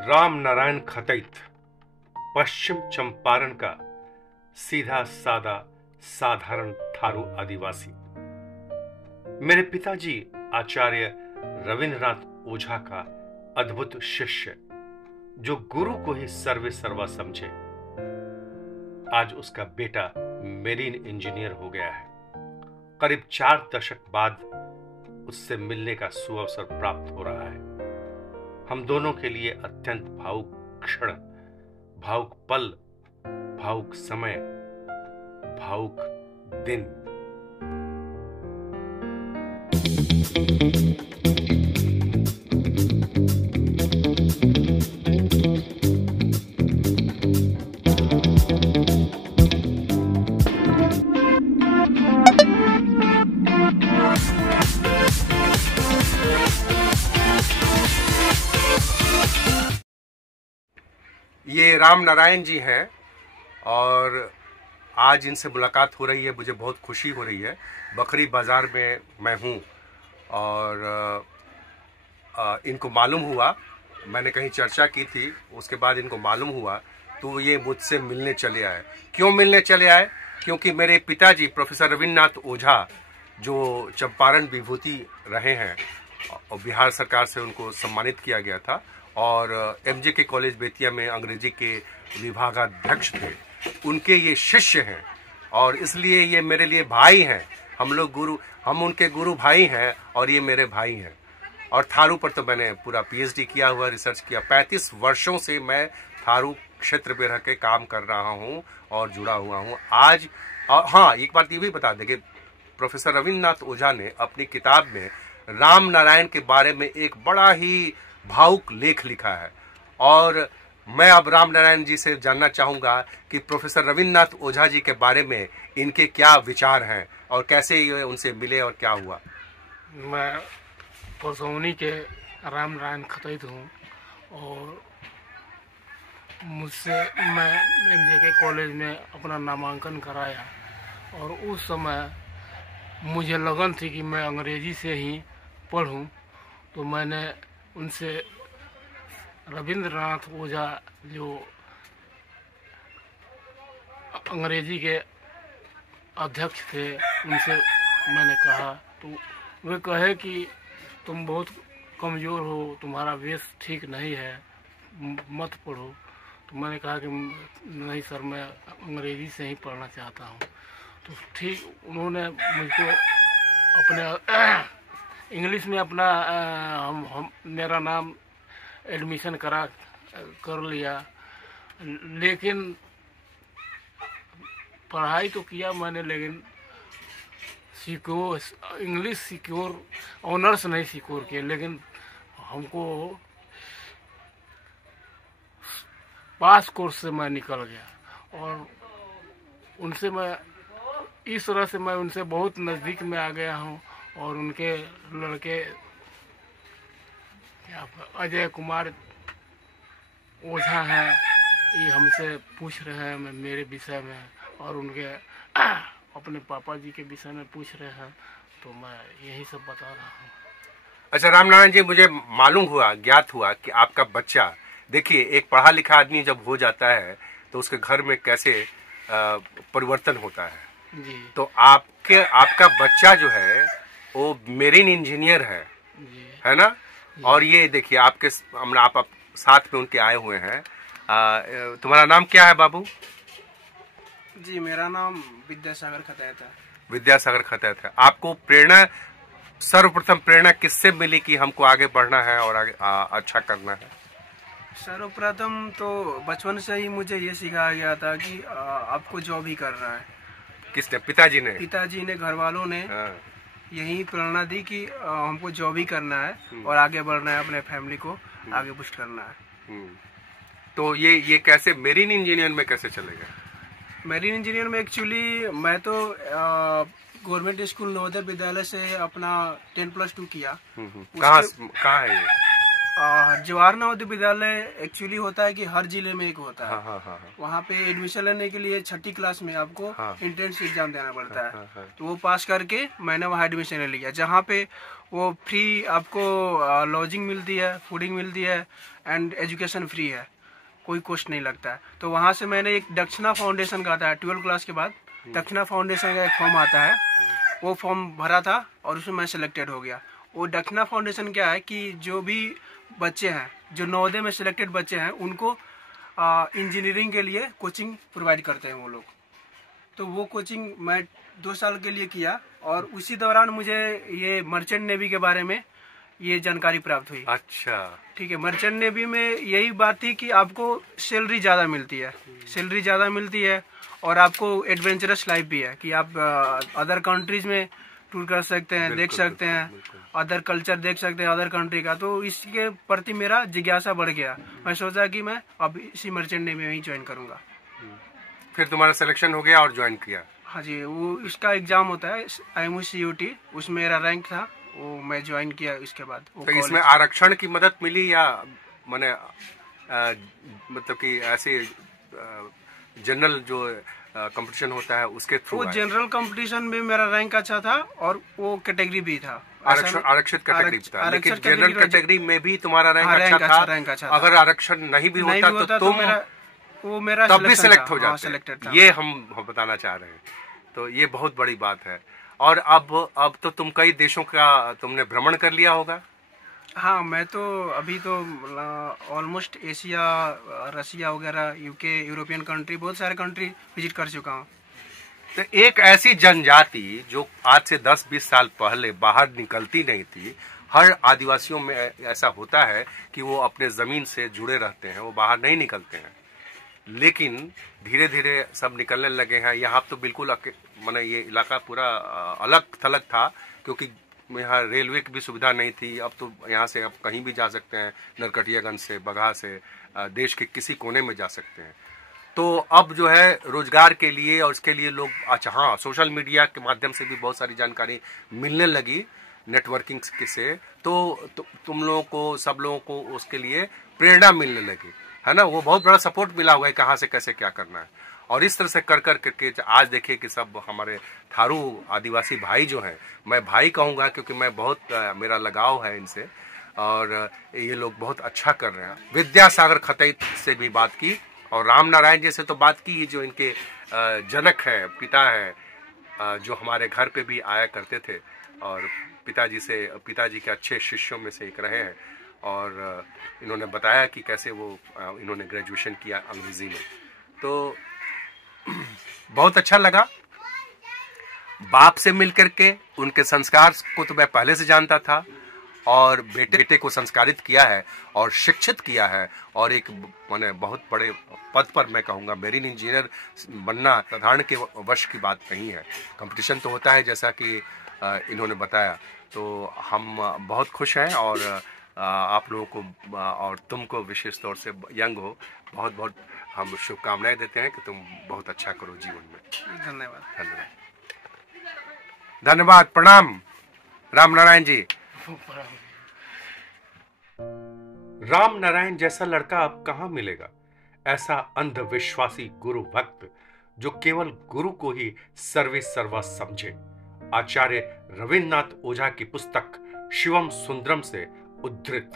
राम नारायण खतैत पश्चिम चंपारण का सीधा सादा साधारण थारू आदिवासी। मेरे पिताजी आचार्य रविंद्रनाथ ओझा का अद्भुत शिष्य, जो गुरु को ही सर्वे सर्वा समझे। आज उसका बेटा मेरीन इंजीनियर हो गया है। करीब 4 दशक बाद उससे मिलने का सुअवसर प्राप्त हो रहा है। हम दोनों के लिए अत्यंत भावुक क्षण, भावुक पल, भावुक समय, भावुक दिन। ये राम नारायण जी हैं और आज इनसे मुलाकात हो रही है। मुझे बहुत खुशी हो रही है। बकरी बाजार में मैं हूँ और इनको मालूम हुआ, मैंने कहीं चर्चा की थी, उसके बाद इनको मालूम हुआ तो ये मुझसे मिलने चले आए। क्यों मिलने चले आए? क्योंकि मेरे पिताजी प्रोफेसर रविंद्रनाथ ओझा, जो चंपारण विभूति रहे हैं और बिहार सरकार से उनको सम्मानित किया गया था, और एमजे कॉलेज बेतिया में अंग्रेजी के विभागाध्यक्ष थे, उनके ये शिष्य हैं और इसलिए ये मेरे लिए भाई हैं। हम उनके गुरु भाई हैं और ये मेरे भाई हैं। और थारू पर तो मैंने पूरा पीएचडी किया हुआ, रिसर्च किया। 35 वर्षों से मैं थारू क्षेत्र में रह के काम कर रहा हूँ और जुड़ा हुआ हूँ आज। हाँ, एक बात ये भी बता दें कि प्रोफेसर रविंद्रनाथ ओझा ने अपनी किताब में राम नारायण के बारे में एक बड़ा ही भावुक लेख लिखा है और मैं अब राम नारायण जी से जानना चाहूंगा कि प्रोफेसर रविंद्रनाथ ओझा जी के बारे में इनके क्या विचार हैं और कैसे ये उनसे मिले और क्या हुआ। मैं परसौनी के राम नारायण खतैत हूँ और मुझसे मैं एमजे कॉलेज में अपना नामांकन कराया और उस समय मुझे लगन थी कि मैं अंग्रेजी से ही पढ़ूं, तो मैंने उनसे रविंद्रनाथ ओझा, जो अंग्रेजी के अध्यक्ष थे, उनसे मैंने कहा तो वे कहे कि तुम बहुत कमज़ोर हो, तुम्हारा वेश ठीक नहीं है, मत पढ़ो। तो मैंने कहा कि नहीं सर, मैं अंग्रेजी से ही पढ़ना चाहता हूँ। तो ठीक, उन्होंने मुझको अपने इंग्लिश में अपना मेरा नाम एडमिशन कर लिया, लेकिन पढ़ाई तो किया मैंने, लेकिन इंग्लिश सिक्योर, ऑनर्स नहीं सिक्योर किया। लेकिन हमको पास कोर्स से मैं निकल गया और उनसे मैं इस तरह से मैं उनसे बहुत नज़दीक में आ गया हूँ। और उनके लड़के अजय कुमार ओझा हैं, ये हमसे पूछ रहे हैं मेरे विषय में और उनके अपने पापा जी के विषय में पूछ रहे हैं, तो मैं यही सब बता रहा हूँ। अच्छा राम नारायण जी, मुझे मालूम हुआ, ज्ञात हुआ कि आपका बच्चा, देखिए एक पढ़ा लिखा आदमी जब हो जाता है तो उसके घर में कैसे परिवर्तन होता है जी। तो आपका बच्चा जो है वो मेरीन इंजीनियर है ना? और ये देखिए आप साथ में उनके आए हुए हैं। तुम्हारा नाम क्या है बाबू? जी, मेरा नाम विद्यासागर खतैत है। विद्यासागर खतैत है। आपको सर्वप्रथम प्रेरणा किससे मिली कि हमको आगे बढ़ना है और आगे अच्छा करना है? सर्वप्रथम तो बचपन से ही मुझे ये सिखाया गया था कि आपको जॉब ही करना है। किसने? पिताजी ने? पिताजी ने, घर वालों ने यही प्रेरणा दी कि हमको जॉब ही करना है और आगे बढ़ना है, अपने फैमिली को आगे पुश करना है। तो ये कैसे मेरीन इंजीनियर में कैसे चलेगा? मेरीन इंजीनियर में एक्चुअली मैं तो गवर्नमेंट स्कूल नवोदय विद्यालय से अपना 10+2 किया। कहाँ है ये? जवाहर नवोदय विद्यालय एक्चुअली होता है कि हर जिले में एक होता है। हाँ। वहाँ पे एडमिशन लेने के लिए 6ठी क्लास में आपको एंट्रेंस एग्जाम देना पड़ता है। हाँ। तो वो पास करके मैंने वहाँ एडमिशन ले लिया, जहाँ पे वो फ्री आपको लॉजिंग मिलती है, फूडिंग मिलती है एंड एजुकेशन फ्री है, कोई कॉस्ट नहीं लगता है। तो वहाँ से मैंने एक दक्षिणा फाउंडेशन का आता है 12 क्लास के बाद, दक्षिणा फाउंडेशन का एक फॉर्म आता है, वो फॉर्म भरा था और उसमें मैं सिलेक्टेड हो गया। वो दक्षिणा फाउंडेशन क्या है कि जो भी बच्चे हैं, जो नवोदय में सिलेक्टेड बच्चे हैं, उनको इंजीनियरिंग के लिए कोचिंग प्रोवाइड करते हैं वो लोग। तो वो कोचिंग मैं 2 साल के लिए किया और उसी दौरान मुझे ये मर्चेंट नेवी के बारे में ये जानकारी प्राप्त हुई। अच्छा, ठीक है। मर्चेंट नेवी में यही बात थी कि आपको सैलरी ज़्यादा मिलती है, सैलरी ज़्यादा मिलती है और आपको एडवेंचरस लाइफ भी है कि आप अदर कंट्रीज में टूर कर सकते हैं, देख सकते हैं, अदर कल्चर देख सकते हैं अदर कंट्री का। तो इसके प्रति मेरा जिज्ञासा बढ़ गया। मैं सोचा कि मैं अब इसी मर्चेंट नेवी में ही ज्वाइन करूंगा। फिर तुम्हारा सिलेक्शन हो गया और ज्वाइन किया? हाँ जी, वो इसका एग्जाम होता है IMUCUT, उसमें मेरा रैंक था, वो मैं ज्वाइन किया। इसके बाद तो इसमें आरक्षण की मदद मिली या माने मतलब कि ऐसे जनरल जो कंपटीशन होता है उसके थ्रू? वो जनरल कंपटीशन में मेरा रैंक अच्छा था और वो कैटेगरी भी था, आरक्षित कैटेगरी था। लेकिन जनरल कैटेगरी में भी तुम्हारा रैंक अच्छा था। अगर आरक्षण नहीं भी होता तो तुम वो मेरा तब भी सिलेक्ट हो जाते। ये हम बताना चाह रहे हैं। तो ये बहुत बड़ी बात है। और अब तो तुम कई देशों का तुमने भ्रमण कर लिया होगा? हाँ, मैं तो अभी तो ऑलमोस्ट एशिया, रसिया वगैरह, यूके, यूरोपियन कंट्री, बहुत सारे कंट्री विजिट कर चुका हूँ। तो एक ऐसी जनजाति जो आज से 10-20 साल पहले बाहर निकलती नहीं थी, हर आदिवासियों में ऐसा होता है कि वो अपने जमीन से जुड़े रहते हैं, वो बाहर नहीं निकलते हैं। लेकिन धीरे धीरे सब निकलने लगे हैं। यहाँ तो बिल्कुल माने ये इलाका पूरा अलग थलग था, क्योंकि यहाँ रेलवे की भी सुविधा नहीं थी। अब तो यहाँ से आप कहीं भी जा सकते हैं, नरकटियागंज से, बगहा से, देश के किसी कोने में जा सकते हैं। तो अब जो है रोजगार के लिए और इसके लिए लोग, अच्छा हाँ, सोशल मीडिया के माध्यम से भी बहुत सारी जानकारी मिलने लगी, नेटवर्किंग से। तो तुम लोगों को, सब लोगों को उसके लिए प्रेरणा मिलने लगी, है ना? वो बहुत बड़ा सपोर्ट मिला हुआ है कहाँ से कैसे क्या करना है। और इस तरह से कर करके आज देखिए कि सब हमारे थारू आदिवासी भाई जो हैं, मैं भाई कहूँगा क्योंकि मैं बहुत मेरा लगाव है इनसे, और ये लोग बहुत अच्छा कर रहे हैं। विद्यासागर खतैत से भी बात की और राम नारायण जी से तो बात की, जो इनके जनक हैं, पिता हैं, जो हमारे घर पे भी आया करते थे और पिताजी के अच्छे शिष्यों में से एक रहे हैं। और इन्होंने बताया कि कैसे वो इन्होंने ग्रेजुएशन किया अंग्रेजी में। तो बहुत अच्छा लगा बाप से मिलकर के। उनके संस्कार को तो मैं पहले से जानता था, और बेटे को संस्कारित किया है और शिक्षित किया है, और एक माने बहुत बड़े पद पर, मैं कहूँगा मेरीन इंजीनियर बनना साधारण के वश की बात नहीं है। कंपटीशन तो होता है जैसा कि इन्होंने बताया। तो हम बहुत खुश हैं और आप लोगों को और तुमको विशेष तौर से, यंग हो, बहुत बहुत हम शुभकामनाएं देते हैं कि तुम बहुत अच्छा करो जीवन में। धन्यवाद। धन्यवाद, धन्यवाद, प्रणाम राम नारायण जी। राम नारायण जैसा लड़का अब कहाँ मिलेगा? ऐसा अंधविश्वासी गुरु भक्त जो केवल गुरु को ही सर्वे सर्वा समझे। आचार्य रविन्द्रनाथ ओझा की पुस्तक शिवम सुंदरम से उद्धृत।